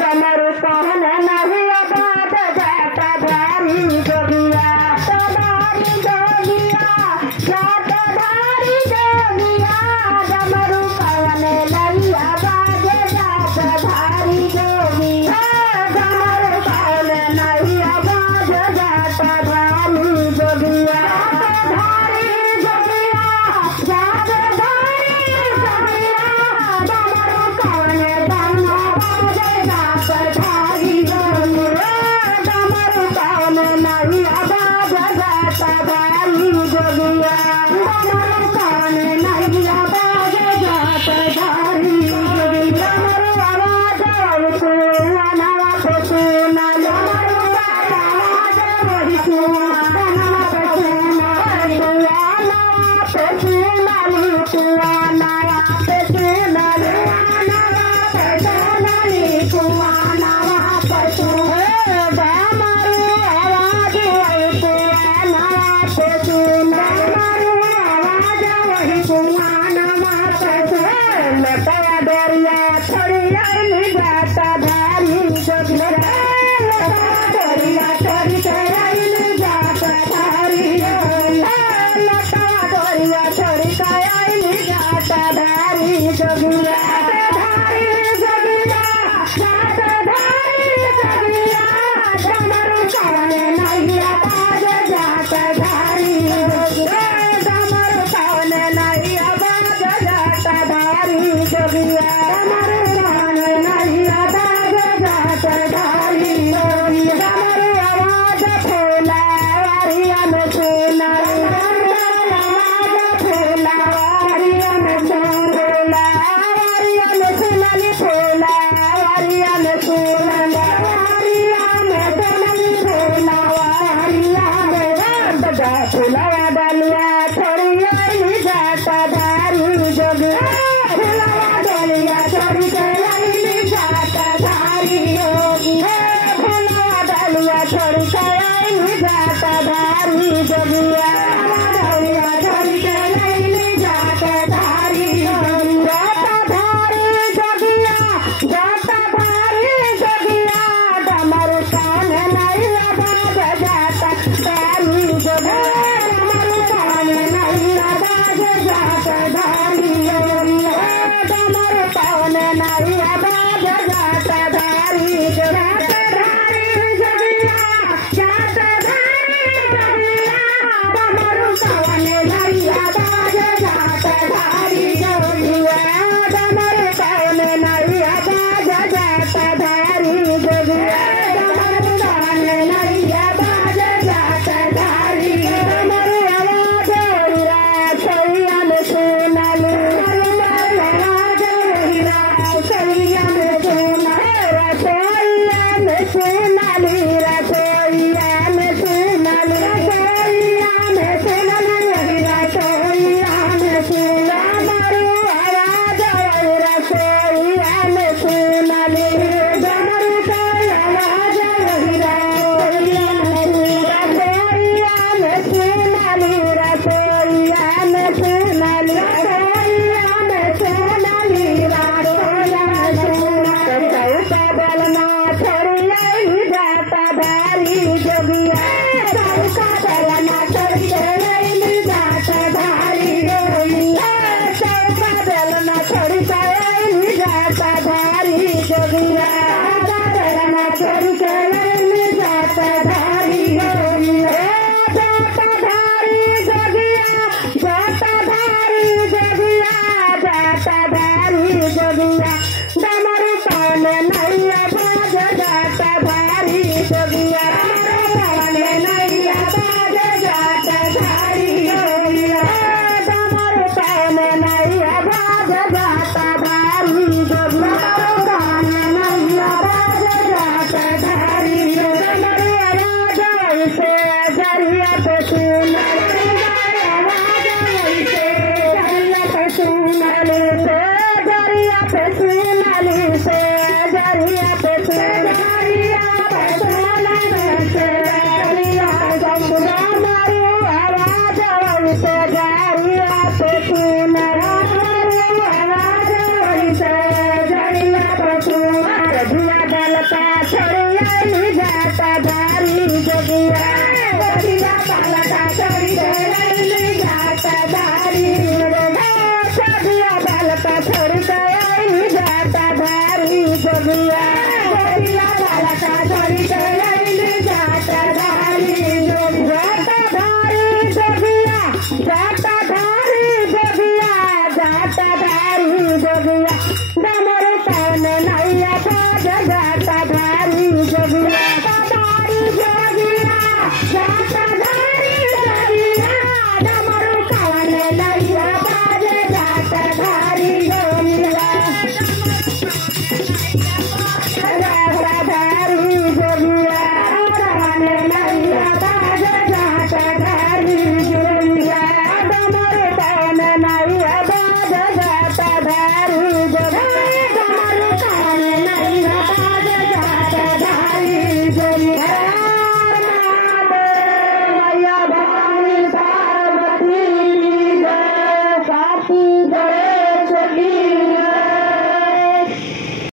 डमरू कहन नहीं आबाद जाता धारी जोगिया धारी जोगिया जाता धारी जोगिया डमरू कहन नहीं आबाद जाता धारी जोगिया डमरू कहन नहीं आबाद जाता धारी जोगिया धारी जोगिया जाता धारी जोगिया डमरू कहन धारी जोगिया डमरू कहन नहीं आबाद जाता धारी जोगिया डमरू कहन नहीं आबाद जाता धारी जोगिया डमरू आवाज सुना पे सुना डमरू आवाज वही सुना पे सुना पे सुना कुआना पे सुना पे सुना कुआना पे सुना डमरू आवाज वही कुआना पे सुना डमरू आवाज वही कुआना पे सुना लता डरिया थोड़ी आई जाता धारी जोगिया डरिया थोड़ी आई जाता धारी जोगिया लता डरिया थोड़ी आई जाता धारी जोगिया धारी जोगिया जाता धारी जोगिया डमरू कहन नहीं आबाद जाता धारी जोगिया डमरू कहन नहीं आबाद जाता धारी जोगिया डमरू कहन नहीं आबाद जाता धारी जोगिया डमरू आवाज फूला वारिया में सुना आवाज फूला वारिया में सुना वारिया में सुनली फूला वारिया में सुना वारिया में सुनली फूला वारिया में बड़ा फूला डालिया थोड़ी आई जाता धारी जोगिया फूला डालिया थोड़ी आई जाता धारी जोगिया फूला डालिया थोड़ी आई जाता धारी जोगिया डालिया थोड़ी आई जाता धारी जोगिया धारी जोगिया जाता धारी जोगिया डमरू कहन नहीं आबाद जाता धारी जोगिया डमरू कहन नहीं आबाद जाता धारी जोगिया डमरू कहन नहीं आबाद जाता धारी जोगिया धारी जोगिया जाता धारी जोगिया डमरू कहन नहीं आबाद जाता धारी जोगिया डमरू कहन नहीं आबाद जाता धारी जोगिया डमरू कहन नहीं आबाद जाता धारी डमरू आवाज हीरा सैया में सुनाली आवाज हीरा सैया में सुना रसोईया में सुनाली रसोईया में सुनाली रसोईया में सुनाली रसोईया में सुना डमरू आवाज रसोईया में सुनाली डमरू का आवाज रसोईया में सुनाली रसोईया में सुनाली रसोईया में सुनाली रसोईया में सुना चौका बलना थोड़ी आई जाता धारी जोगिया चौका बलना थोड़ी आई जाता धारी जोगिया चौका बलना थोड़ी आई जाता धारी जोगिया बलना थोड़ी आई जाता धारी जोगिया जाता धारी जोगिया जाता धारी जोगिया जाता धारी जोगिया डमरू कहन नहीं आबाद जाता धारी जोगिया डमरू कहन नहीं आबाद जाता धारी जोगिया डमरू कहन नहीं आबाद जाता धारी जोगिया डमरू कहन नहीं धारी जोगिया गोरिया बालका छोड़ी गई जाता धारी सदिया बालका छोड़ी गई जाता धारी जोगिया गोरिया बालका छोड़ी गई जाता धारी जाता धारी जोगिया जाता धारी जोगिया जाता धारी जोगिया डमरू कौन नैया बाज